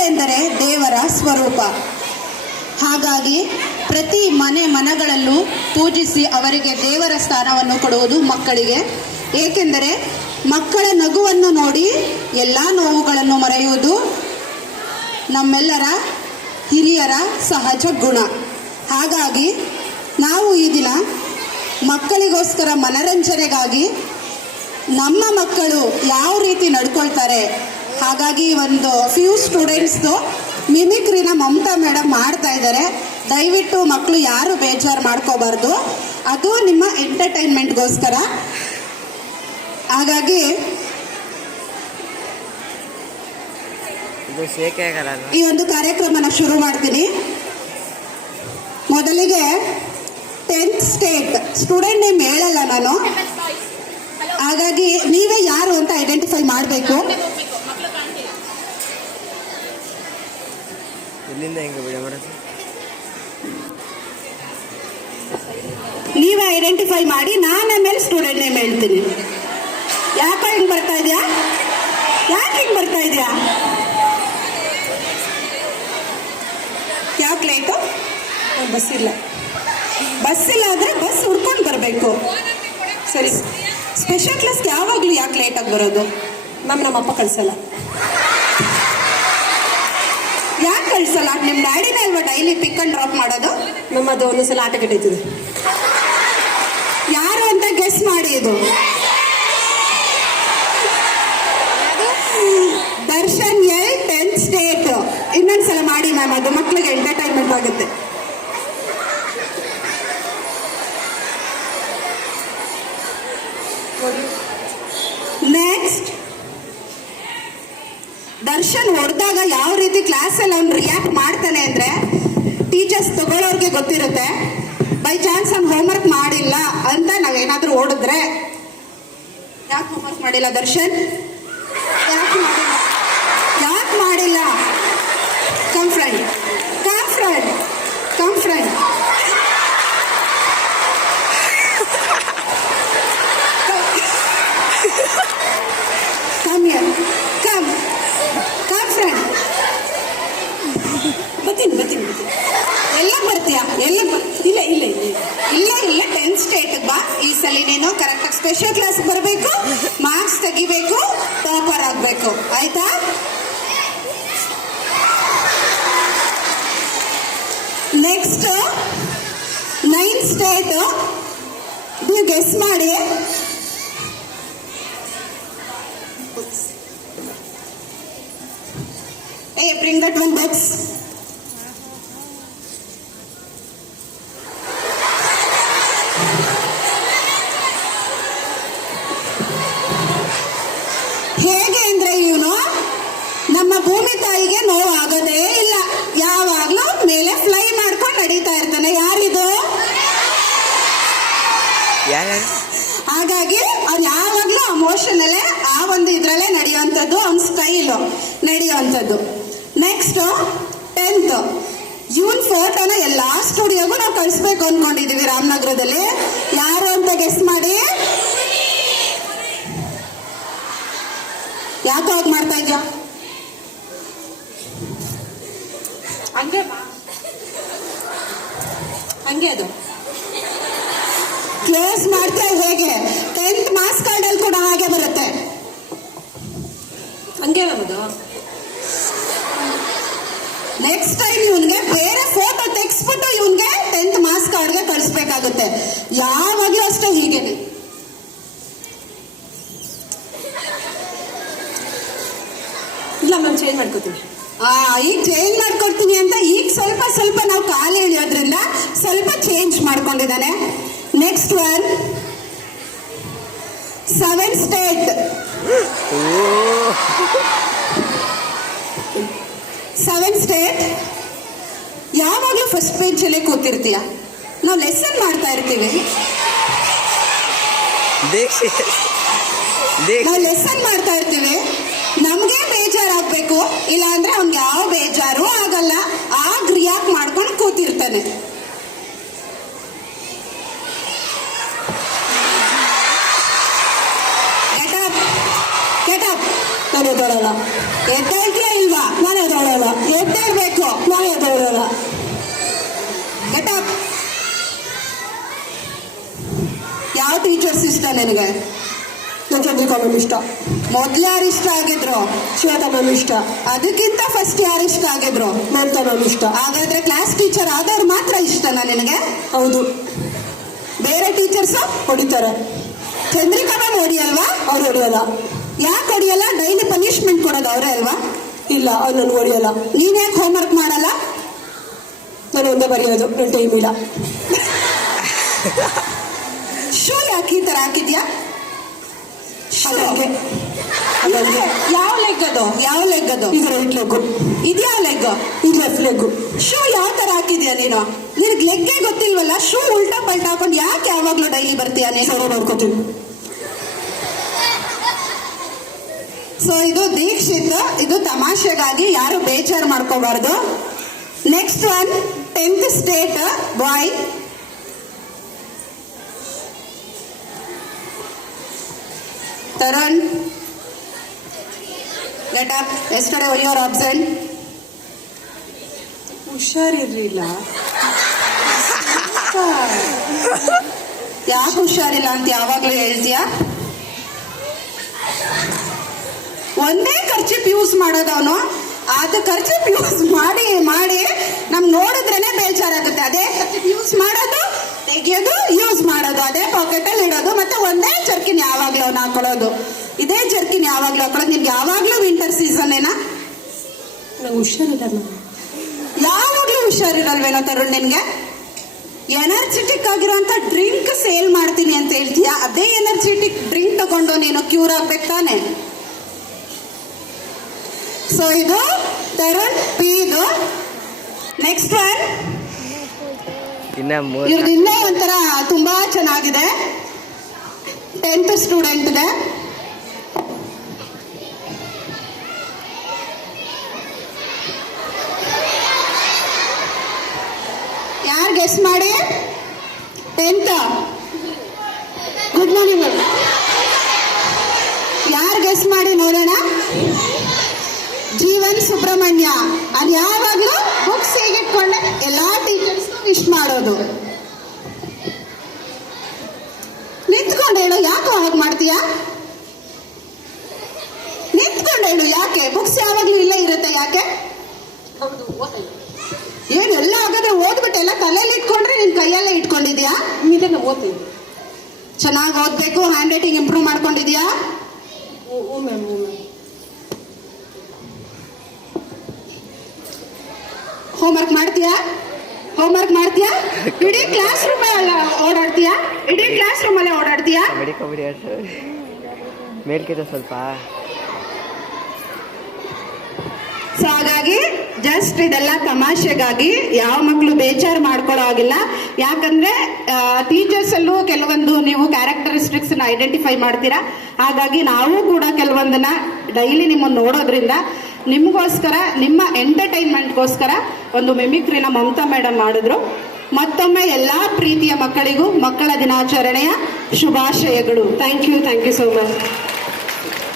ಮಕ್ಕಳೆಂದರೆ ದೇವರ ಸ್ವರೂಪ. ಹಾಗಾಗಿ ಪ್ರತಿ ಮನೆಗಳಲ್ಲೂ ಪೂಜಿಸಿ ಅವರಿಗೆ ದೇವರ ಸ್ಥಾನವನ್ನು ಕೊಡುವುದು ಮಕ್ಕಳಿಗೆ. ಏಕೆಂದರೆ ಮಕ್ಕಳ ನಗುವನ್ನು ನೋಡಿ ಎಲ್ಲ ನೋವುಗಳನ್ನು ಮರೆಯುವುದು ನಮ್ಮೆಲ್ಲರ ಹಿರಿಯರ ಸಹಜ ಗುಣ. ಹಾಗಾಗಿ ನಾವು ಈ ದಿನ ಮಕ್ಕಳಿಗೋಸ್ಕರ ಮನರಂಜನೆಗಾಗಿ ನಮ್ಮ ಮಕ್ಕಳು ಯಾವ ರೀತಿ ನಡ್ಕೊಳ್ತಾರೆ, ಹಾಗಾಗಿ ಒಂದು ಫ್ಯೂ ಸ್ಟೂಡೆಂಟ್ಸ್ದು ಮಿಮಿಕ್ರಿನ ಮಮತಾ ಮೇಡಮ್ ಮಾಡ್ತಾ ಇದ್ದಾರೆ. ದಯವಿಟ್ಟು ಮಕ್ಕಳು ಯಾರು ಬೇಜಾರು ಮಾಡ್ಕೋಬಾರ್ದು, ಅದು ನಿಮ್ಮ ಎಂಟರ್ಟೈನ್ಮೆಂಟ್ಗೋಸ್ಕರ. ಹಾಗಾಗಿ ಈ ಒಂದು ಕಾರ್ಯಕ್ರಮನ ಶುರು ಮಾಡ್ತೀನಿ. ಮೊದಲಿಗೆ 10th ಸ್ಟೇಟ್ ಸ್ಟೂಡೆಂಟ್ ನೇಮ್ ಹೇಳಲ್ಲ ನಾನು, ಹಾಗಾಗಿ ನೀವೇ ಯಾರು ಅಂತ ಐಡೆಂಟಿಫೈ ಮಾಡಬೇಕು. ನೀವೇ ಐಡೆಂಟಿಫೈ ಮಾಡಿ, ನಾನು ಆಮೇಲೆ ಸ್ಟೂಡೆಂಟ್ ನೇಮ್ ಹೇಳ್ತೀನಿ. ಯಾಕೆ ಹಿಂಗೆ ಬರ್ತಾ ಇದೆಯಾ? ಯಾಕೆ ಹಿಂಗೆ ಬರ್ತಾ ಇದೆಯಾ? ಯಾಕೆ ಲೇಟು? ಬಸ್ ಇಲ್ಲ ಅಂದರೆ ಬಸ್ ಹುಡ್ಕೊಂಡು ಬರಬೇಕು. ಸರಿ, ಸ್ಪೆಷಲ್ ಕ್ಲಾಸ್ಗೆ ಯಾವಾಗಲೂ ಯಾಕೆ ಲೇಟಾಗಿ ಬರೋದು? ನಮ್ಮಪ್ಪ ಕಳಿಸಲ್ಲ. ಯಾಕೆ ಕಳಿಸಲ್ಲ? ನಿಮ್ಮ ಡ್ಯಾಡಿನೇ ಅಲ್ವಾ ಡೈಲಿ ಪಿಕ್ ಆ್ಯಂಡ್ ಡ್ರಾಪ್ ಮಾಡೋದು? ಅದು ಒಂದೊಂದ್ಸಲ ಆಟ ಕೆಟ್ಟೈತಿದೆ. ಯಾರು ಅಂತ ಗೆಸ್ ಮಾಡಿ. ಇದು ದರ್ಶನ್ ಎಲ್ 10th ಸ್ಟೇಟ್. ಇನ್ನೊಂದ್ಸಲ ಮಾಡಿ ಮ್ಯಾಮ್, ಅದು ಮಕ್ಕಳಿಗೆ ಎಂಟರ್ಟೈನ್ಮೆಂಟ್ ಆಗುತ್ತೆ. ನೆಕ್ಸ್ಟ್, ದರ್ಶನ್ ಹೊಡೆದಾಗ ಯಾವ ರೀತಿ ಕ್ಲಾಸಲ್ಲಿ ಅವ್ನು ರಿಯಾಕ್ಟ್ ಮಾಡ್ತಾನೆ ಅಂದರೆ ಟೀಚರ್ಸ್ ತಗೊಳ್ಳೋರ್ಗೆ ಗೊತ್ತಿರುತ್ತೆ. ಬೈ ಚಾನ್ಸ್ ಅವ್ನು ಹೋಮ್ವರ್ಕ್ ಮಾಡಿಲ್ಲ ಅಂತ ನಾವೇನಾದರೂ ಓಡಿದ್ರೆ, ಯಾಕೆ ಹೋಮ್ವರ್ಕ್ ಮಾಡಿಲ್ಲ ದರ್ಶನ್? ಯಾಕೆ ಮಾಡಿಲ್ಲ? Come friend. ಬರ್ತೀನಿ. ಎಲ್ಲ ಬರ್ತೀಯಾ? ಇಲ್ಲ 10th ಸ್ಟೇಟ್ ಬಾ. ಈ ಸಲ ನೀನು ಕರೆಕ್ಟಾಗಿ ಸ್ಪೆಷಲ್ ಕ್ಲಾಸ್ಗೆ ಬರಬೇಕು, ಮಾರ್ಕ್ಸ್ ತೆಗಿಬೇಕು, ಟಾಪರ್ ಆಗಬೇಕು, ಆಯ್ತಾ? Next 9th state. ನೀವು ಗೆಸ್ ಮಾಡಿ. Bring that one box. ಹೇಗೆ ಅಂದ್ರೆ ಇವನು ನಮ್ಮ ಭೂಮಿ ತಾಯಿಗೆ ನೋವು ಆಗೋದೇ ಇಲ್ಲ, ಯಾವಾಗ್ಲೂ ಮೇಲೆ ಫ್ಲೈ ಮಾಡ್ಕೊಂಡು ನಡೀತಾ ಇರ್ತಾನೆ. ಯಾರಿದು? ಹಾಗಾಗಿ ಅವ್ನು ಯಾವಾಗ್ಲೂ ಅಮೋಷನಲ್ಲೇ ಆ ಒಂದು ಇದ್ರಲ್ಲೇ ನಡೆಯುವಂಥದ್ದು, ಅವ್ನ ಸ್ಟೈಲು ನಡೆಯುವಂಥದ್ದು. Next 10th. ಇವನ್ ಫೋಟೋನ ಎಲ್ಲಾ ಸ್ಟುಡಿಯೋಗೂ ನಾವು ಕಳಿಸ್ಬೇಕು ಅನ್ಕೊಂಡಿದೀವಿ ರಾಮನಗರದಲ್ಲಿ. ಯಾರು ಅಂತ ಗೆಸ್ ಮಾಡಿ. ಯಾಕೆ ಹೋಗಿ ಮಾಡ್ತಾ ಇದ್ಯಾ? ಹಂಗೆ ಅದು ಕ್ಲೋಸ್ ಮಾಡ್ತೀಯ ಹೇಗೆ? 10th ಮಾರ್ಕ್ಸ್ ಕಾರ್ಡ್ ಅಲ್ಲಿ ಕೂಡ ಹಾಗೆ ಬರುತ್ತೆ. ಹಂಗೆ ನಮ್ಮದು. ನೆಕ್ಸ್ಟ್ ಟೈಮ್ ಇವನ್ಗೆ ಬೇರೆ ಫೋಟೋ ತೆಗೆಸ್ಬಿಟ್ಟು ಇವನ್ಗೆ 10th ಮಾರ್ಕ್ಸ್ ಕಾರ್ಡ್ಗೆ ಕಳಿಸ್ಬೇಕಾಗುತ್ತೆ. ಯಾವಾಗಲೂ ಅಷ್ಟೇ ಹೀಗೇನೆ. ಇಲ್ಲ ಮ್ಯಾಮ್, ಚೇಂಜ್ ಮಾಡ್ಕೋತೀನಿ. ಈಗ ಚೇಂಜ್ ಮಾಡ್ಕೊಡ್ತೀನಿ ಅಂತ ಈಗ ಸ್ವಲ್ಪ ನಾವು ಕಾಲು ಎಳೆಯೋದ್ರಿಂದ ಸ್ವಲ್ಪ ಚೇಂಜ್ ಮಾಡ್ಕೊಂಡಿದ್ದಾನೆ. Next one 7th state. 7th state. ಯಾವಾಗಲೂ ಫಸ್ಟ್ ಬೆಂಚಲ್ಲೇ ಕೂತಿರ್ತೀಯ. ನಾವು ಲೆಸನ್ ಮಾಡ್ತಾ ಇರ್ತೀವಿ. ನಮ್ಗೆ ಬೇಜಾರಾಗಬೇಕು, ಇಲ್ಲ ಅಂದ್ರೆ ಅವ್ನಿಗೆ ಯಾವ ಬೇಜಾರು ಆಗಲ್ಲ. ಆಗ ರಿಯಾಕ್ಟ್ ಮಾಡ್ಕೊಂಡು ಕೂತಿರ್ತಾನೆ. Get up. ನಾನು ಎದ್ದೋಳಲ್ಲ. ಎದ್ದೇಳ್ತೀಯ ಇಲ್ವಾ? ನಾನು ಎದ್ದೇಳಲ್ಲ. ಎದ್ದೇಳ್ಬೇಕು. ನಾನು ಎದ್ದೇಳಲ್ಲ. Get up. ಯಾವ ಟೀಚರ್ಸ್ ಇಷ್ಟ ನಿನಗೆ? ನಂಗೆ ಚಂದ್ರಿಕಾ ಮ್ಯಾಮ್ ಇಷ್ಟ. ಮೊದ್ಲು ಯಾರು ಇಷ್ಟ ಆಗಿದ್ರು? ಶ್ವೇತಾ ಮ್ಯಾಮ್ ಇಷ್ಟ. ಅದಕ್ಕಿಂತ ಫಸ್ಟ್ ಯಾರು ಇಷ್ಟ ಆಗಿದ್ರು? ಮಮತಾ ಮ್ಯಾಮ್ ಇಷ್ಟ. ಹಾಗಾದ್ರೆ ಕ್ಲಾಸ್ ಟೀಚರ್ ಆದವ್ರು ಮಾತ್ರ ಇಷ್ಟನಾ ನಿನಗೆ? ಹೌದು. ಬೇರೆ ಟೀಚರ್ಸ್ ಹೊಡಿತಾರೆ. ಚಂದ್ರಿಕಾ ಮ್ಯಾಮ್ ಹೊಡಿಯಲ್ವಾ? ಅವ್ರು ಹೊಡಿಯಲ್ಲ. ಯಾಕೆ ಹೊಡಿಯಲ್ಲ? ಡೈಲಿ ಪನಿಷ್ಮೆಂಟ್ ಕೊಡೋದು ಅವರೇ ಅಲ್ವಾ? ಇಲ್ಲ, ಅವ್ರು ನನ್ಗೆ ಹೊಡಿಯಲ್ಲ. ನೀನ್ ಯಾಕೆ ಹೋಮ್ವರ್ಕ್ ಮಾಡಲ್ಲ? ನಾನು ಒಂದೇ ಬರೆಯೋದು, ನನ್ನ ಟೈಮ್ ಇಲ್ಲ. ಶೂ ಯಾಕೆ ಈ ತರ ಹಾಕಿದ್ಯಾ? ಹಾಗೆ ಯಾವ ಲೆಗ್ ಅದು? ಯಾವ ಲೆಗ್ ಅದು? ಇದು ರೈಟ್ ಲೆಗ್. ಇದ್ಯಾವ ಲೆಗ್? ಇದು ಲೆಫ್ಟ್ ಲೆಗ್. ಶೂ ಯಾವ ತರ ಹಾಕಿದ್ಯಾ ನೀನು? ನಿನಗೆ ಲೆಗ್ಗೆ ಗೊತ್ತಿಲ್ವಲ್ಲ? ಶೂ ಉಲ್ಟಾ ಪಲ್ಟಾ ಹಾಕೊಂಡು ಯಾಕೆ ಯಾವಾಗ್ಲೂ ಡೈಲಿ ಬರ್ತೀಯಾ ನೀನು? ಸರಿ ಮಾಡ್ಕೋತೀನಿ. ಸೊ ಇದು ದೀಕ್ಷಿತ್. ಇದು ತಮಾಷೆಗಾಗಿ, ಯಾರು ಬೇಜಾರು ಮಾಡ್ಕೋಬಾರ್ದು. Next one 10th state boy. Tarun, get up. Yesterday you are absent. ಹುಷಾರಿರ್ಲಿಲ್ಲ. ಯಾಕೆ ಹುಷಾರಿಲ್ಲ ಅಂತ ಯಾವಾಗ್ಲೂ ಹೇಳ್ತೀಯಾ? ಒಂದೇ ಖರ್ಚಿಪ್ ಯೂಸ್ ಮಾಡೋದವನು. ಅದು ಖರ್ಚಿಪ್ ಯೂಸ್ ಮಾಡಿ ಮಾಡಿ ನಮ್ಗೆ ನೋಡಿದ್ರೇನೆ ಬೇಜಾರಾಗುತ್ತೆ. ಅದೇ ಖರ್ಚಿಪ್ ಯೂಸ್ ಮಾಡೋದು, ತೆಗಿಯೋದು, ಯೂಸ್ ಮಾಡೋದು, ಅದೇ ಪಾಕೆಟ್ ಅಲ್ಲಿ ಇಡೋದು, ಮತ್ತೆ ಒಂದೇ ಜರ್ಕಿನ್ ಯಾವಾಗ್ಲೂ ಅವ್ನು ಹಾಕೊಳ್ಳೋದು. ಇದೇ ಜರ್ಕಿನ್ ಯಾವಾಗ್ಲೂ ಹಾಕೊಳ್ಳೋದು. ನಿಮ್ಗೆ ಯಾವಾಗ್ಲೂ ವಿಂಟರ್ ಸೀಸನ್ ಏನಾ? ನಂಗೆ ಹುಷಾರಿಲ್ಲ ಮ್ಯಾಮ್. ಯಾವಾಗ್ಲೂ ಹುಷಾರಿರಲ್ವೇನೋ ತರುಣ್ ನಿನ್ಗೆ? ಎನರ್ಜೆಟಿಕ್ ಆಗಿರೋಂಥ ಡ್ರಿಂಕ್ ಸೇಲ್ ಮಾಡ್ತೀನಿ ಅಂತ ಹೇಳ್ತೀಯಾ? ಅದೇ ಎನರ್ಜೆಟಿಕ್ ಡ್ರಿಂಕ್ ತಗೊಂಡು ನೀನು ಕ್ಯೂರ್ ಆಗ್ಬೇಕು ತಾನೆ? ಸೊ ಇದು ತರುಣ್ ಪಿ. ಇದು ನೆಕ್ಸ್ಟ್ ಒನ್. ಇವ್ರದ್ದು ಇನ್ನೂ ಒಂಥರ ತುಂಬಾ ಚೆನ್ನಾಗಿದೆ. 10th ಸ್ಟೂಡೆಂಟ್ಗೆ. ಯಾರು ಗೆಸ್ ಮಾಡಿ? 10th. Good morning. ಯಾರು ಗೆಸ್ ಮಾಡಿ ನೋಡೋಣ? ಜೀವನ್ ಸುಬ್ರಹ್ಮಣ್ಯ. ಅದು ಯಾವಾಗಲೂ ಬುಕ್ಸ್ ಹೇಗಿಟ್ಕೊಂಡೆ ಎಲ್ಲಾ ಟೀಚರ್ಸ್ ವಿಶ್ ಮಾಡೋದು. ನಿಂತ್ಕೊಂಡು ಹೇಳು, ಯಾಕೆ ಹಾಗೆ ಮಾಡ್ತೀಯಾ? ನಿಂತ್ಕೊಂಡು ಹೇಳು, ಯಾಕೆ? ಬುಕ್ಸ್ ಯಾವಾಗ್ಲೂ ಇಲ್ಲ ಇರುತ್ತೆ, ಯಾಕೆ? ಏನೆಲ್ಲ ಹಾಗಾದ್ರೆ ಓದ್ಬಿಟ್ಟು ಎಲ್ಲ ತಲೆಯಲ್ಲಿ ಇಟ್ಕೊಂಡ್ರೆ ನಿನ್ ಕೈಯಲ್ಲೇ ಇಟ್ಕೊಂಡಿದ್ಯಾ? ಓದ್ತೀನಿ. ಚೆನ್ನಾಗಿ ಓದ್ಬೇಕು. ಹ್ಯಾಂಡ್ ರೈಟಿಂಗ್ ಇಂಪ್ರೂವ್ ಮಾಡ್ಕೊಂಡಿದ್ಯಾ? ಓ ಮ್ಯಾಮ್. ಹೋಮ್ವರ್ಕ್ ಮಾಡ್ತೀಯಾ? ಹೋಮ್ವರ್ಕ್ ಮಾಡ್ತೀಯಾ? ಇಡೀ ಕ್ಲಾಸ್ ರೂಮ್ ಓಡಾಡ್ತೀಯಾ? ಇಡೀ ಕ್ಲಾಸ್ ರೂಮ್ ಅಲ್ಲೇ ಓಡಾಡ್ತೀಯಾ? ಮೇಲ್ಕಿದೆ ಸ್ವಲ್ಪ. ಸೊ ಹಾಗಾಗಿ ಜಸ್ಟ್ ಇದೆಲ್ಲ ತಮಾಷೆಗಾಗಿ, ಯಾವ ಮಕ್ಕಳು ಬೇಜಾರು ಮಾಡ್ಕೊಳ್ಳೋ ಆಗಿಲ್ಲ. ಯಾಕಂದ್ರೆ ಟೀಚರ್ಸ್ ಅಲ್ಲೂ ಕೆಲವೊಂದು ನೀವು ಕ್ಯಾರೆಕ್ಟರಿಸ್ಟಿಕ್ಸ್ ಐಡೆಂಟಿಫೈ ಮಾಡ್ತೀರಾ. ಹಾಗಾಗಿ ನಾವು ಕೂಡ ಕೆಲವೊಂದನ್ನ ಡೈಲಿ ನಿಮ್ಮನ್ನು ನೋಡೋದ್ರಿಂದ ನಿಮಗೋಸ್ಕರ, ನಿಮ್ಮ ಎಂಟರ್ಟೈನ್ಮೆಂಟ್ಗೋಸ್ಕರ ಒಂದು ಮಿಮಿಕ್ರಿನ ಮಮತಾ ಮೇಡಮ್ ಮಾಡಿದ್ರು. ಮತ್ತೊಮ್ಮೆ ಎಲ್ಲಾ ಪ್ರೀತಿಯ ಮಕ್ಕಳಿಗೂ ಮಕ್ಕಳ ದಿನಾಚರಣೆಯ ಶುಭಾಶಯಗಳು. Thank you so much.